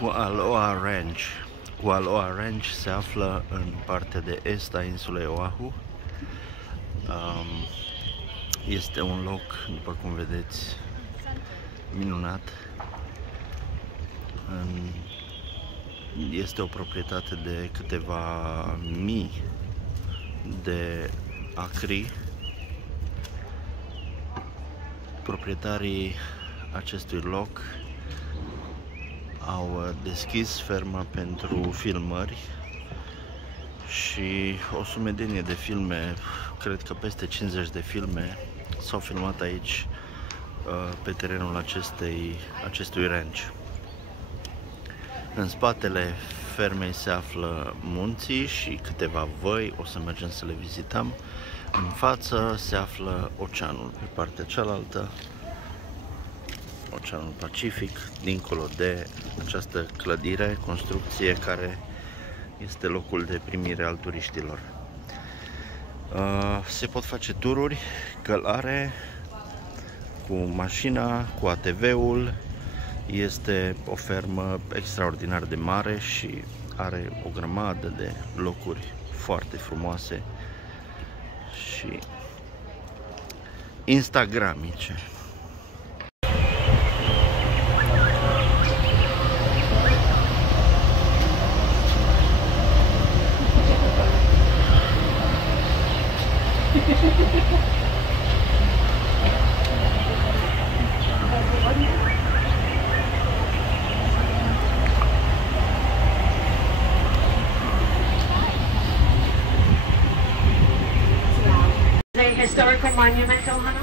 Kualoa Ranch. Kualoa Ranch se află în partea de est a insulei Oahu. Este un loc, după cum vedeți, minunat. Este o proprietate de câteva mii de acri. Proprietarii acestui loc au deschis ferma pentru filmări și o sumedenie de filme, cred că peste 50 de filme s-au filmat aici pe terenul acestui ranch. În spatele fermei se află munții și câteva văi, o să mergem să le vizităm. În față se află oceanul, pe partea cealaltă, Oceanul Pacific, dincolo de această clădire, construcție care este locul de primire al turiștilor. Se pot face tururi, călare, cu mașina, cu ATV-ul. Este o fermă extraordinar de mare și are o grămadă de locuri foarte frumoase și instagramice. Historical monument, Ohana.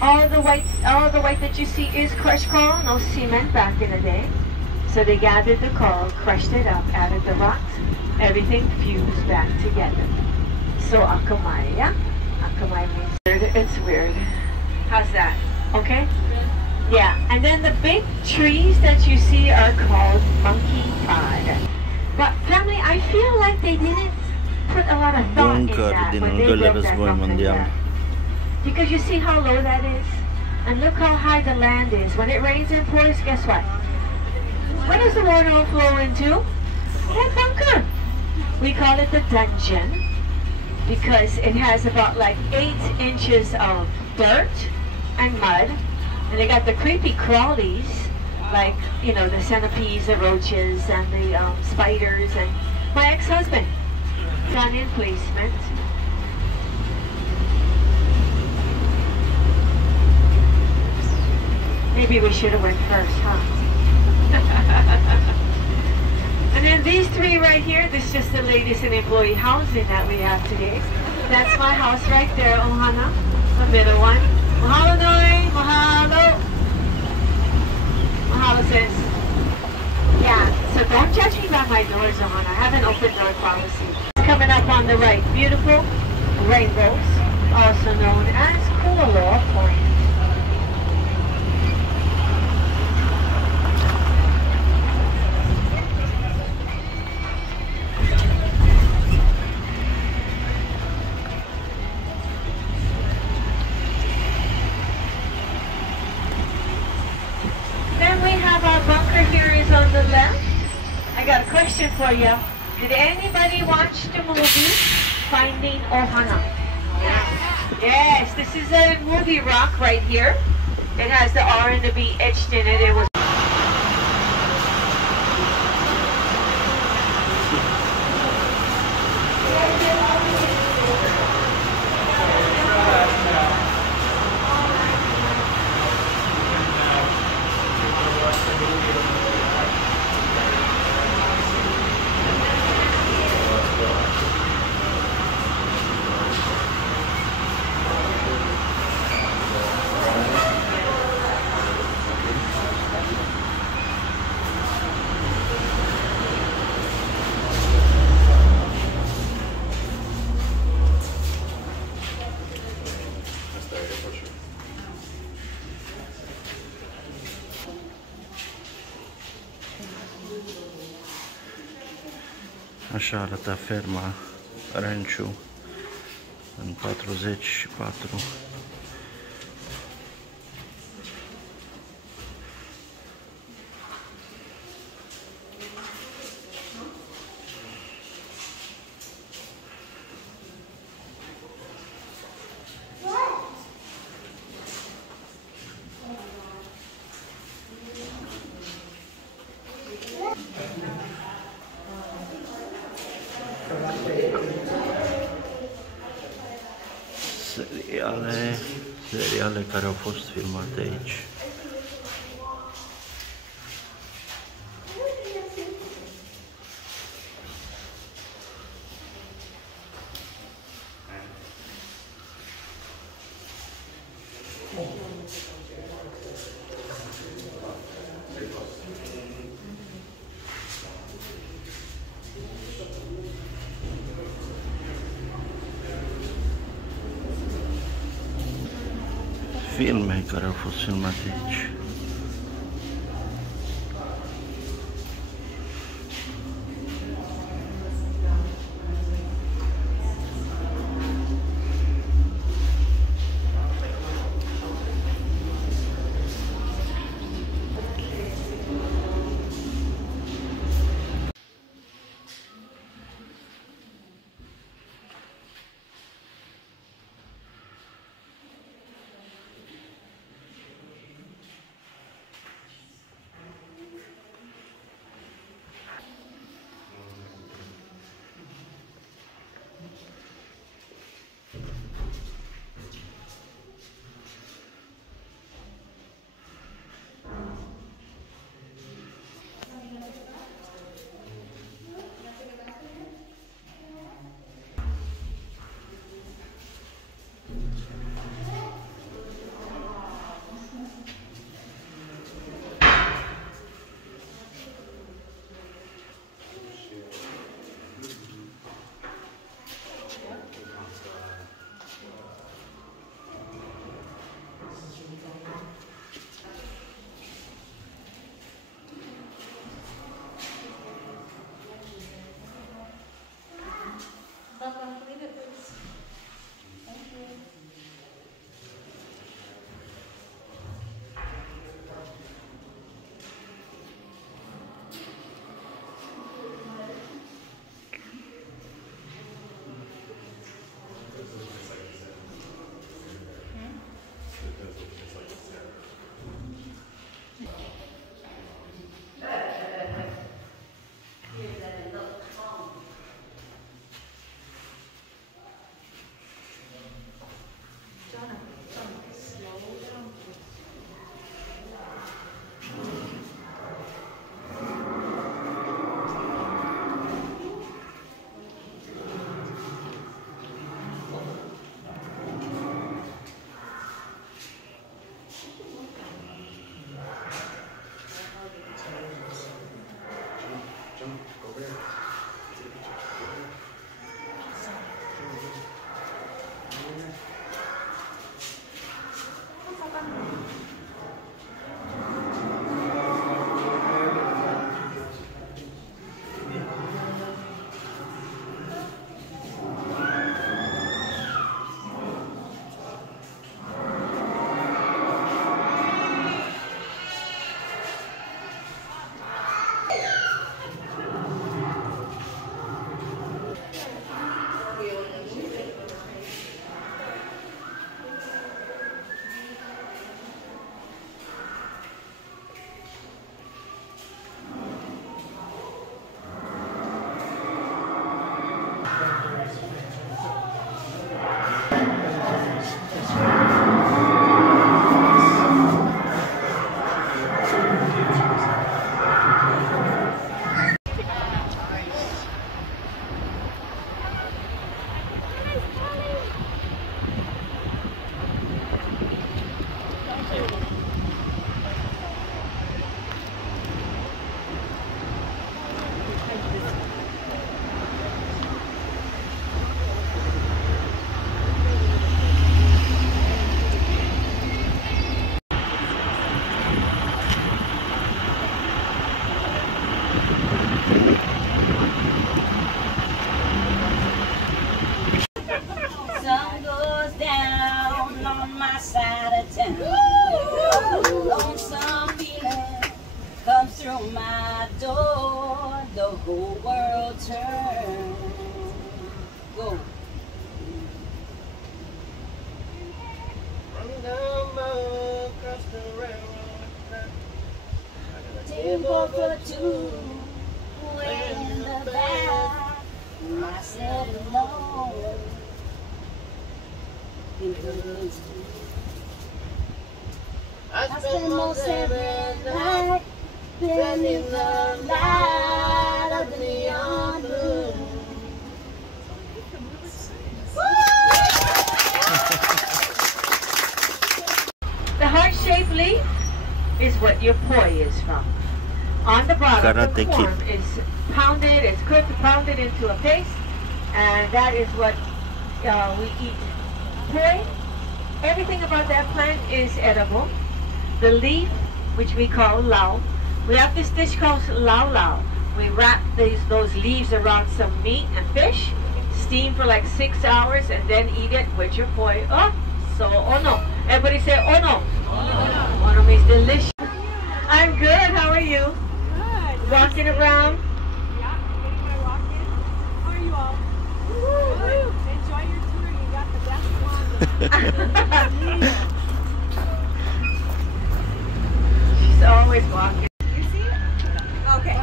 All the white that you see is crushed coral, no cement back in the day. So they gathered the coral, crushed it up, added the rocks, everything fused back together. So akamai, yeah? Akamai means weird. It's weird. How's that? Okay? Yeah. And then the big trees that you see are called monkey pod. But family, I feel like they didn't put a lot of thought in that when they built that bunker there. Because you see how low that is? And look how high the land is. When it rains and pours, guess what? Where does the water flow into? That bunker. We call it the dungeon because it has about like 8 inches of dirt and mud. And they got the creepy crawlies, like, you know, the centipedes, the roaches, and the spiders. And my ex-husband done in placement. Maybe we should have went first, huh? And then these 3 right here, this is just the latest in employee housing that we have today. That's my house right there, Ohana, the middle one. Mahalo noi, mahalo. Mahalo says, yeah, so don't judge me by my doors, Ohana. I have an open door policy. Coming up on the right, beautiful rainbows, also known as Kualoa Point. Then we have our bunker here is on the left. I got a question for you. Did anybody watch the movie Finding Ohana? Yes, this is a movie rock right here. It has the R and the B etched in it. It was Așa arăta ferma, ranch-ul în 44. seriale care au fost filmate aici. Filme care au fost filmate aici. through my door, the whole world turns. Go. Table for two, way in the back, I said alone. in blue. I spend most every night bending the light of the neon blue. The heart-shaped leaf is what your poi is from. On the bottom, Karate the Kid. corn is pounded, it's cooked, pounded into a paste, and that is what we eat. Poi, everything about that plant is edible. The leaf, which we call lau, we have this dish called lau lau. We wrap those leaves around some meat and fish, steam for like 6 hours, and then eat it with your poi. Oh, so ono. Everybody say ono. Ono. Ono means delicious. I'm good. How are you? Good. Walking around. Yeah, getting my walk in. How are you all? Good. Enjoy your tour. You got the best one. She's always walking. You see it? Okay.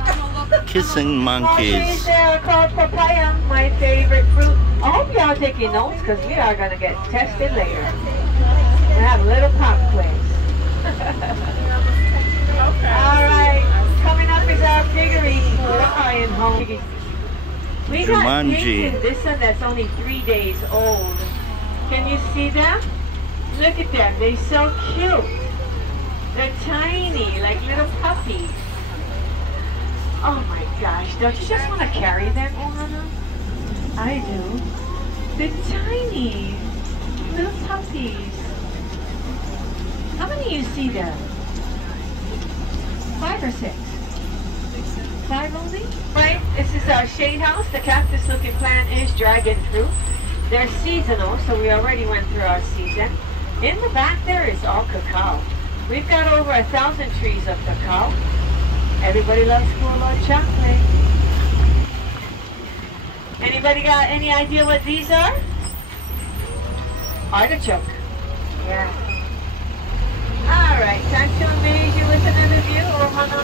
Kissing monkeys. Trees there are called papaya, my favorite fruit. I hope y'all taking notes because we are going to get tested later. We have a little pop quiz. Alright, coming up is our piggery. Flying home. We got Jumanji. pigs in this one that's only 3 days old. Can you see them? Look at them, they're so cute. They're tiny, like little puppies. Oh my gosh, don't you just want to carry them, Ohana? I do. They're tiny, little puppies. How many you see there? 5 or 6? 5 only? Right, this is our shade house. The cactus looking plant is dragon fruit. They're seasonal, so we already went through our season. In the back there is all cacao. We've got over 1,000 trees of cacao. Everybody loves Kualoa chocolate. Anybody got any idea what these are? Artichoke. Yeah. Alright, time to amaze you with another view, Ohana.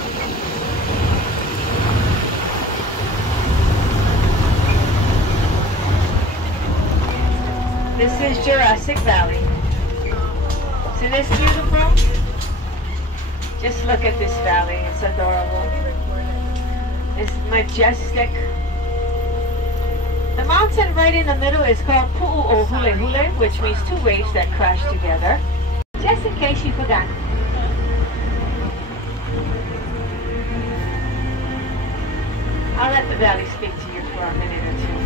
This is Jurassic Valley. Isn't this beautiful? Just look at this valley, it's adorable. It's majestic. The mountain right in the middle is called Pu'u'ohulehule, which means 2 waves that crash together. Just in case you forgot. I'll let the valley speak to you for a minute or two.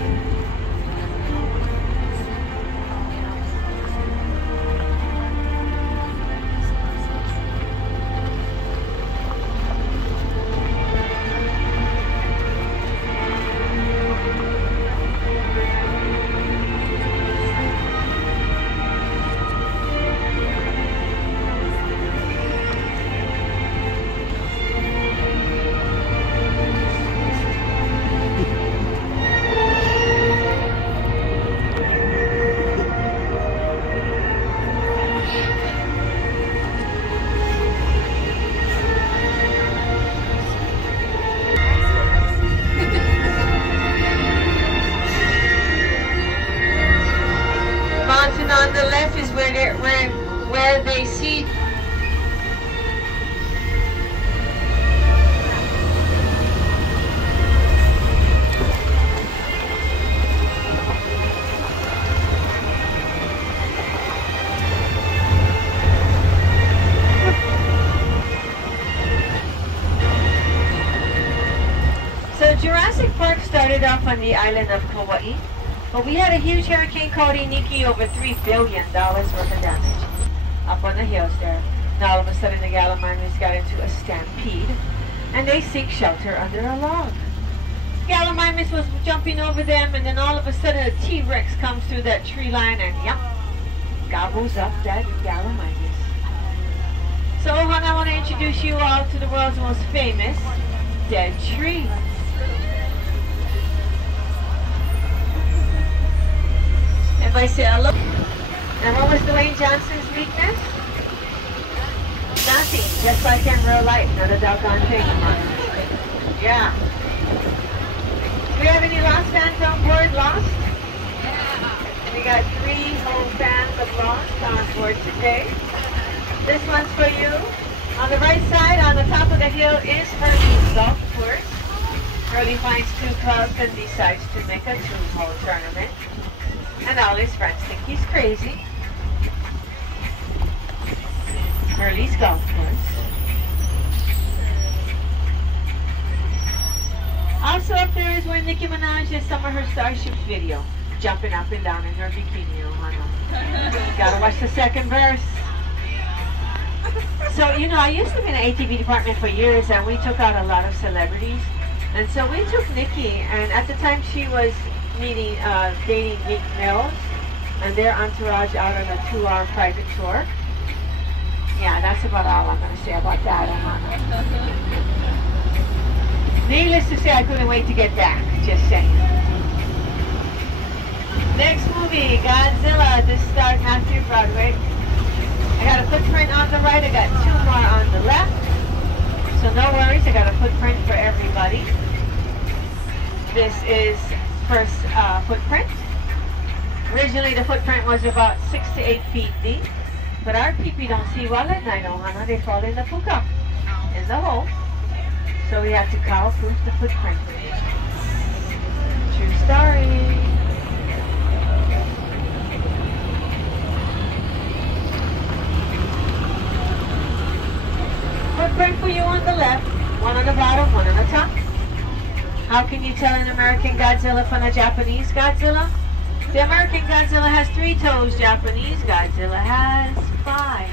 On the left is where they see. So Jurassic Park started off on the island of Kauai. But we had a huge hurricane called Iniki, over $3 billion worth of damage up on the hills there. Now all of a sudden the Gallimimus got into a stampede and they seek shelter under a log. Gallimimus was jumping over them and then all of a sudden a T-Rex comes through that tree line and yep, gobbles up that Gallimimus. So Ohana, I want to introduce you all to the world's most famous dead tree. Everybody say hello. And what was Dwayne Johnson's weakness? Nothing, just like in real life, not a doggone thing. Yeah. Do we have any lost fans on board? Lost? We got 3 home fans of Lost on board today. This one's for you. On the right side, on the top of the hill, is Hurley's golf course. Hurley finds 2 clubs and decides to make a 2-hole tournament. And all his friends think he's crazy. Hurley's golf course. Also up there is where Nicki Minaj did some of her Starships video, jumping up and down in her bikini. Gotta watch the second verse. So, you know, I used to be in the ATV department for years, and we took out a lot of celebrities. And so we took Nicki, and at the time she was dating Meek Mills, and their entourage out on a 2-hour private tour. Yeah, that's about all I'm going to say about that. Needless to say, I couldn't wait to get back, just saying. Next movie, Godzilla. This stars Matthew Broderick. I got a footprint on the right, I got 2 more on the left. So no worries, I got a footprint for everybody. This is first footprint. Originally the footprint was about 6 to 8 feet deep. But our people don't see well at night, Ohana. They fall in the puka, in the hole. So we have to cow-proof the footprint. True story. Footprint for you on the left, 1 on the bottom, 1 on the top. How can you tell an American Godzilla from a Japanese Godzilla? The American Godzilla has 3 toes, Japanese Godzilla has 5.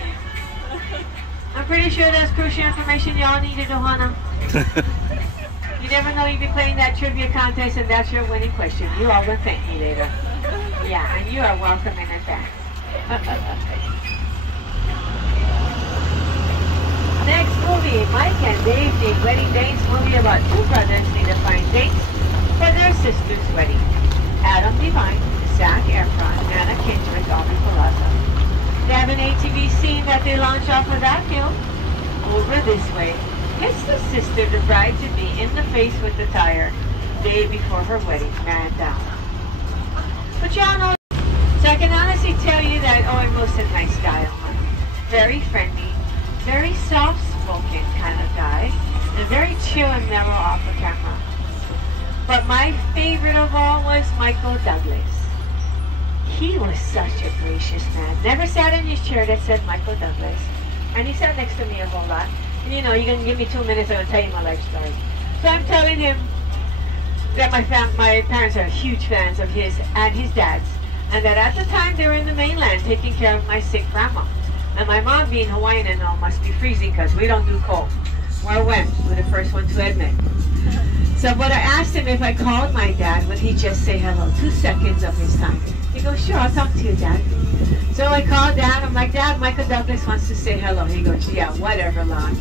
I'm pretty sure that's crucial information y'all needed, Ohana. You never know, you'll be playing that trivia contest and that's your winning question. You all will thank me later. Yeah, and you are welcome in advance. Next movie, Mike and Dave need wedding dates. Movie about 2 brothers need to find dates for their sister's wedding. Adam Devine, Zac Efron, Anna Kendrick, Aubrey Plaza. They have an ATV scene that they launch off of that hill. Over this way, hits the sister, the bride-to-be, in the face with the tire day before her wedding, man down. But y'all know, so I can honestly tell you that Owen was a nice guy. Very friendly, very soft-spoken kind of guy, and very chill and mellow off the camera. But my favorite of all was Michael Douglas. He was such a gracious man. Never sat in his chair that said Michael Douglas. And he sat next to me a whole lot. And you know, you're going to give me 2 minutes, I'm going to tell you my life story. So I'm telling him that my parents are huge fans of his and his dad's. And that at the time they were in the mainland taking care of my sick grandma. And my mom, being Hawaiian and all, must be freezing because we don't do cold. Well, when? We're the first one to admit. So when I asked him if I called my dad, would he just say hello? 2 seconds of his time. He goes, sure, I'll talk to you, Dad. So I called Dad. I'm like, Dad, Michael Douglas wants to say hello. He goes, yeah, whatever, Lon.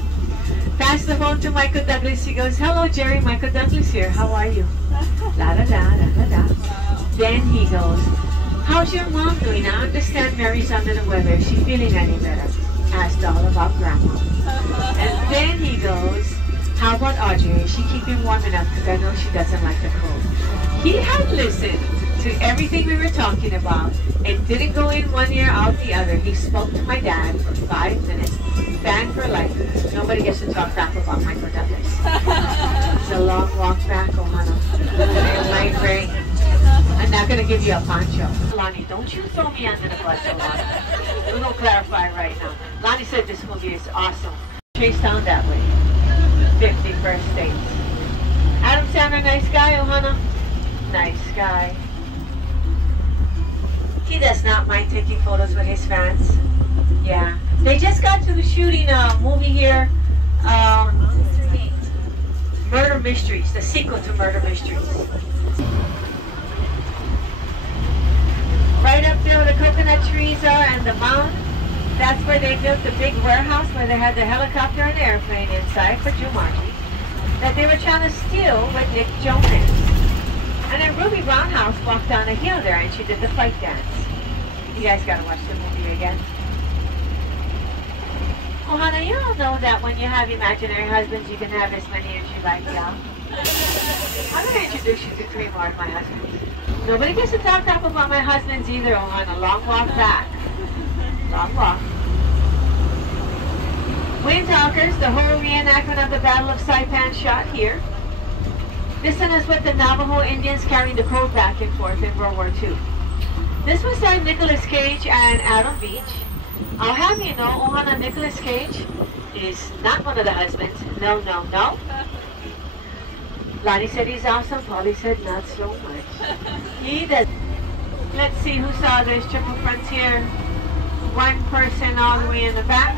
Pass the phone to Michael Douglas. He goes, hello, Jerry, Michael Douglas here. How are you? La-da-da, la-da-da. Then he goes, how's your mom doing? I understand Mary's under the weather. Is she feeling any better? Asked all about Grandma. And then he goes, how about Audrey? Is she keeping warm enough? Because I know she doesn't like the cold. He had listened to everything we were talking about. It didn't go in one ear, out the other. He spoke to my dad for 5 minutes. Fan for life. Nobody gets to talk back about Michael Douglas. It's a long walk back, Ohana. Light rain. I'm not going to give you a poncho. Lonnie, don't you throw me under the bus, Ohana. We're going to clarify right now. Lonnie said this movie is awesome. Chase down that way. 51st States. Adam Sandler, nice guy, Ohana. Nice guy. He does not mind taking photos with his fans. Yeah. They just got to shooting a movie here. Murder Mysteries. The sequel to Murder Mysteries. Right up there where the coconut trees are and the mound. That's where they built the big warehouse where they had the helicopter and the airplane inside for Jumanji that they were trying to steal with Nick Jonas. And then Ruby Brownhouse walked down a hill there and she did the fight dance. You guys gotta watch the movie again. Well, Hannah, you all know that when you have imaginary husbands, you can have as many as you like, yeah? I'm going to introduce you to 3 more of my husbands. Nobody gets to talk about my husbands either, oh, Hannah. Long walk back. Long walk. Wind Talkers, the whole reenactment of the Battle of Saipan shot here. This one is with the Navajo Indians carrying the code back and forth in World War II. This was on Nicolas Cage and Adam Beach. I'll have you know, Ohana, Nicolas Cage is not one of the husbands. No, no, no. Lonnie said he's awesome. Polly said not so much. He does. Let's see who saw this triple frontier. 1 person all the way in the back.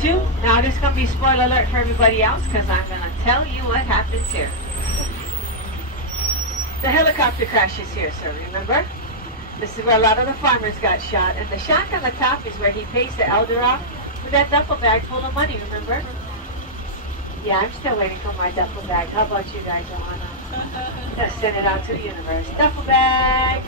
2. Now this is going to be spoiler alert for everybody else because I'm going to tell you what happens here. The helicopter crashes here, sir, remember? This is where a lot of the farmers got shot, and the shack on the top is where he pays the elder off with that duffel bag full of money, remember? Yeah, I'm still waiting for my duffel bag. How about you guys, Johanna? Just send it out to the universe. Duffel bag!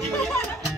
Bye.